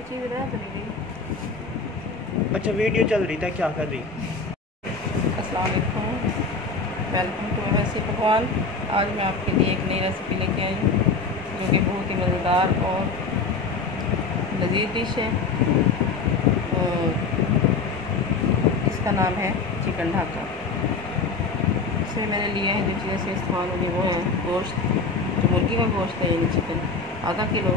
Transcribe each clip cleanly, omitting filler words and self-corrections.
कोई चीज़ रह तो नहीं गई। अच्छा वीडियो चल रही था, क्या कर रही? अस्सलाम वालेकुम, वेलकम टू वैसी पकवान। आज मैं आपके लिए एक नई रेसिपी लेके आई हूँ जो कि बहुत ही मज़ेदार और लजीज डिश है। इसका नाम है चिकन ढाका। इसमें मैंने लिए हैं जो चीज़ें से इस्तेमाल होगी वो है गोश्त, जो मुर्गी का गोश्त है, यानी चिकन आधा किलो,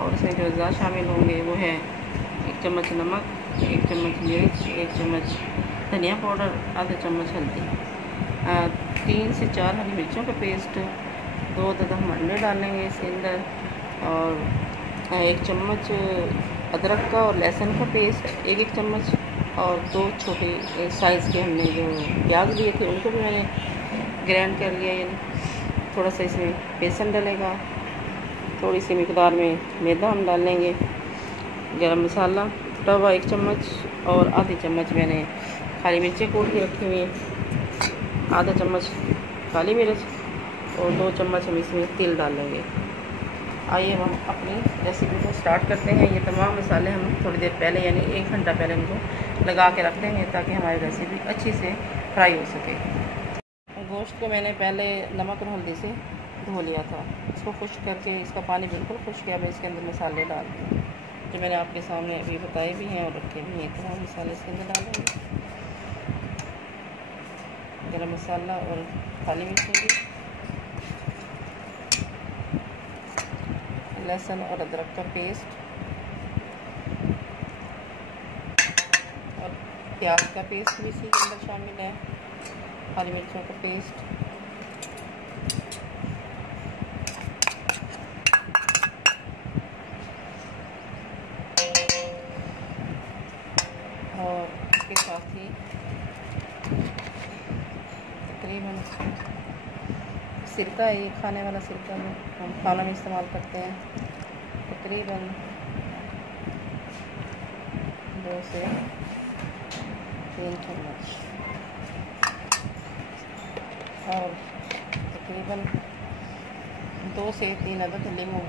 और इसमें जो अज़ा शामिल होंगे वो है 1 चम्मच नमक, 1 चम्मच मिर्च, 1 चम्मच धनिया पाउडर, आधा चम्मच हल्दी, 3 से 4 हरी मिर्चों का पेस्ट, 2 हम अंडे डालेंगे इसके अंदर, और 1 चम्मच अदरक का और लहसुन का पेस्ट, 1 चम्मच, और 2 छोटे साइज़ के हमने जो प्याज लिए थे उनको भी मैंने ग्राइंड कर लिया। यानी थोड़ा सा इसमें बेसन डलेगा, थोड़ी सी मिकदार में मैदा हम डालेंगे, गरम मसाला, तवा 1 चम्मच, और आधी चम्मच मैंने काली मिर्चें कूट के रखी हुई हैं, आधा चम्मच काली मिर्च, और 2 चम्मच हम इसमें तिल डालेंगे। आइए हम अपनी रेसिपी को स्टार्ट करते हैं। ये तमाम मसाले हम थोड़ी देर पहले यानी 1 घंटा पहले इनको लगा के रख देंगे ताकि हमारी रेसिपी अच्छी से फ्राई हो सके। गोश्त को मैंने पहले नमक और हल्दी से धो लिया था, इसको खुश्क करके इसका पानी बिल्कुल खुश्क किया। मैं इसके अंदर मसाले डाल दूँ जो मैंने आपके सामने अभी बताए भी हैं और रखे भी हैं। तमाम मसाले इसके अंदर डालेंगे, गरम मसाला और काली मिर्च होगी, लहसुन और अदरक का पेस्ट, और प्याज का पेस्ट भी इसी के अंदर शामिल है, हरी मिर्चों का पेस्ट, और इसके साथ ही तकरीबन सिरका है, ये खाने वाला सिरका में हम खाना में इस्तेमाल करते हैं, तकरीबन 2 से 3 चम्मच, और तकरीबन 2 से 3 अदद लीमू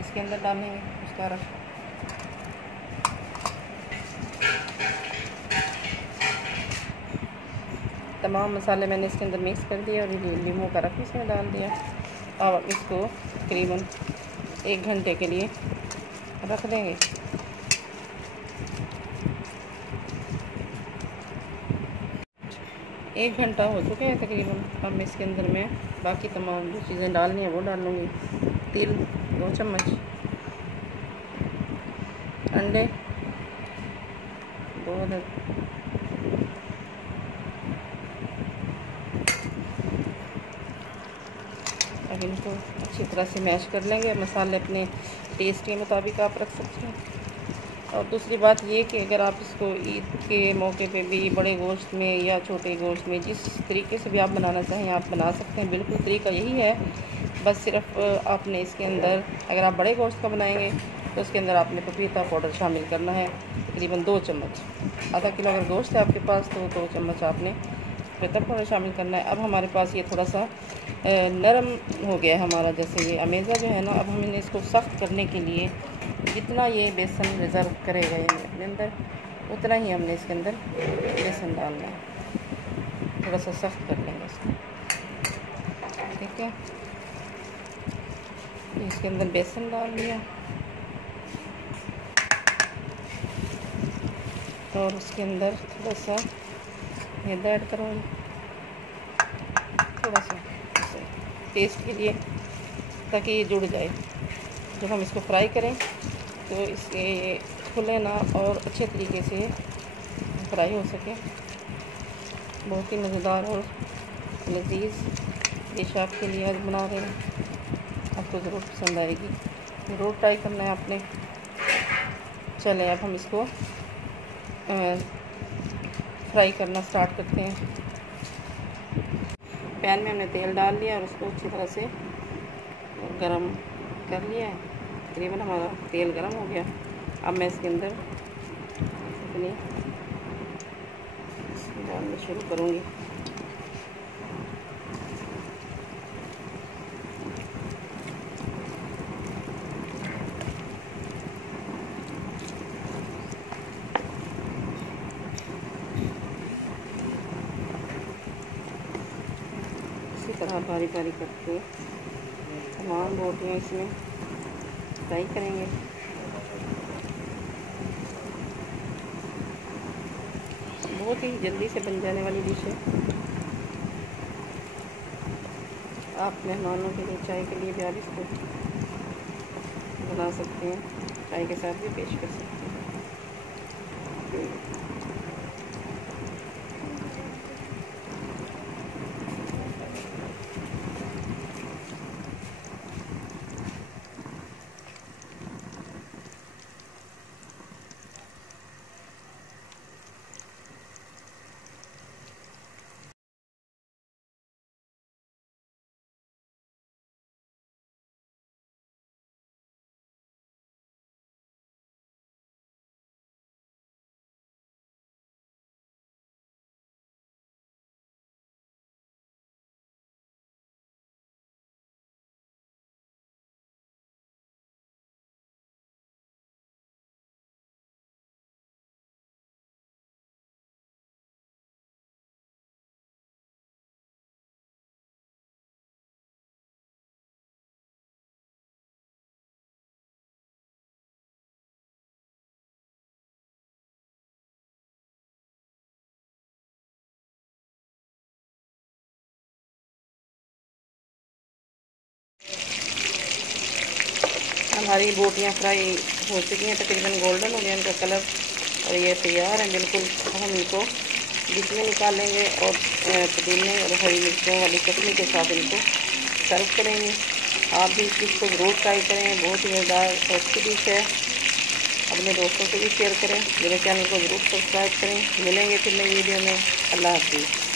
इसके अंदर डालेंगे, उसका रस। तमाम मसाले मैंने इसके अंदर मिक्स कर दिए और लीमू का रस इसमें डाल दिया। अब इसको तकरीबन 1 घंटे के लिए रख देंगे। एक घंटा हो चुके हैं तकरीबन। अब मैं इसके अंदर मैं बाकी तमाम जो चीज़ें डालनी है वो डाल लूँगी। तिल 2 चम्मच, अंडे 2 अदद, अब इनको अच्छी तरह से मैश कर लेंगे। मसाले अपने टेस्ट के मुताबिक आप रख सकते हैं। और दूसरी बात ये कि अगर आप इसको ईद के मौके पे भी बड़े गोश्त में या छोटे गोश्त में जिस तरीके से भी आप बनाना चाहें आप बना सकते हैं। बिल्कुल तरीका यही है, बस सिर्फ आपने इसके अंदर अगर आप बड़े गोश्त का बनाएंगे तो उसके अंदर आपने पपीता पाउडर शामिल करना है, तकरीबन 2 चम्मच। आधा किलो अगर गोश्त है आपके पास तो 2 चम्मच आपने पपीता पाउडर शामिल करना है। अब हमारे पास ये थोड़ा सा नरम हो गया है हमारा, जैसे ये अमेज़ा जो है ना, अब हमने इसको सख्त करने के लिए जितना ये बेसन रिज़र्व करेगा ये अपने अंदर उतना ही हमने इसके अंदर बेसन डालना है। थोड़ा सा सख्त कर लेंगे इसको, ठीक है। इसके अंदर बेसन डाल दिया और उसके अंदर थोड़ा सा मैदा ऐड करूँगी, थोड़ा सा टेस्ट के लिए, ताकि ये जुड़ जाए। जब हम इसको फ्राई करें तो इसके खुले ना और अच्छे तरीके से फ्राई हो सके। बहुत ही मज़ेदार और लजीज डिश आपके लिए आज बना रहे हैं, आपको ज़रूर पसंद आएगी, ज़रूर ट्राई करना है आपने। चलें अब हम इसको फ्राई करना स्टार्ट करते हैं। पैन में हमने तेल डाल लिया और उसको अच्छी तरह से गरम कर लिया है। तकरीबन हमारा तेल गरम हो गया। अब मैं इसके अंदर अपनी डालना शुरू करूँगी। इसी तरह बारी बारी करके तमाम बोटियाँ इसमें फ्राई करेंगे। बहुत ही जल्दी से बन जाने वाली डिश है। आप मेहमानों के लिए, चाय के लिए भी आप इसको बना सकते हैं, चाय के साथ भी पेश कर सकते हैं। हमारी बोटियाँ फ्राई हो चुकी हैं, तकरीबन गोल्डन हो गया इनका कलर, और ये तैयार हैं बिल्कुल। हम इनको डिश में निकालेंगे और पुदीने और हरी मिर्चों वाली चटनी के साथ इनको सर्व करेंगे। आप भी इस डिश को ज़रूर ट्राई करें, बहुत ही मज़ेदार टेस्टी डिश है। अपने दोस्तों से भी शेयर करें, मेरे चैनल को ज़रूर सब्सक्राइब करें। मिलेंगे फिर नई वीडियो में। अल्लाह हाफ़िज़।